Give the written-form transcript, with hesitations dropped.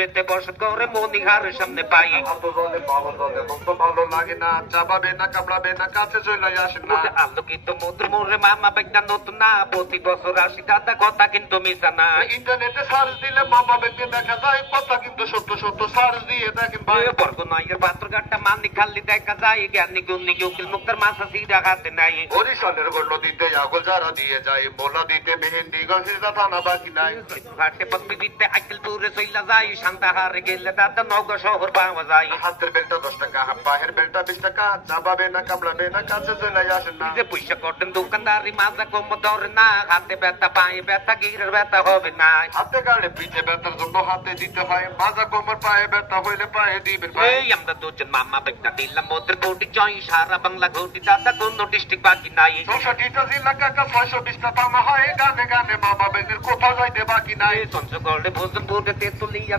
পেতে বসত করে মনিহারের সামনে পাই ভালো লাগে না, চাবাবে না, কামড়াবে না, কাছে চলে আসে না। আলোকিত মধুর মোরে মামা বেগটা নতুন না, প্রতি বছর আসি দাদা কথা কিন্তু মিশা না। ইন্টারনেটে সার্চ দিলে মামা বেগকে দেখা যায়, কথা কিন্তু সত্য সত্য সার্চ দিয়ে দেখেন ভাই। বরগুনাইয়ের পাত্রঘাটটা মানি খালি দেখা যায়, জ্ঞানী গুণী উকিল মুক্তার মাথা সিরা হাতে নাই। বরিশালের গল্ল দিতে আগল যারা দিয়ে যায়, মোলা দিতে মেহেন্দি গঞ্জিরা থানা বাকি নাই। ঘাটে পত্তি দিতে আইকেলপুরে চইলা যায়, শান্তাহারে গেলে দাদা নগর শহর পাওয়া যায়। হাতের বেলটা 10 টাকা, পায়ের বেলটা 20 টাকা, চাবাবে না, কামড়াবে না, কাছে চলে আসে না। যে পয়সা করতেন দোকানদারি মাজা কম ধরে না, হাতে ব্যথা পায়ে ব্যথা গিরের ব্যথা হবে না। হাতে গাড়ে পিঠে ব্যথার জন্য হাতে দিতে হয়, মাজা কোমর পায়ে ব্যথা হইলে পায়ে দিবেন ভাই। এই আমরা দুজন মামা বেগটা দিলাম ওদের কোটি জয়, সারা বাংলা ঘটি দাদা কোন ডিস্ট্রিক্ট বাকি নাই। 64টা জেলা কাকা, 620টা থানা হয়, গানে গানে মামা বেগের কোথাও যাইতে বাকি নাই। পঞ্চগড়ে ভোজপুরে তেতুলিয়া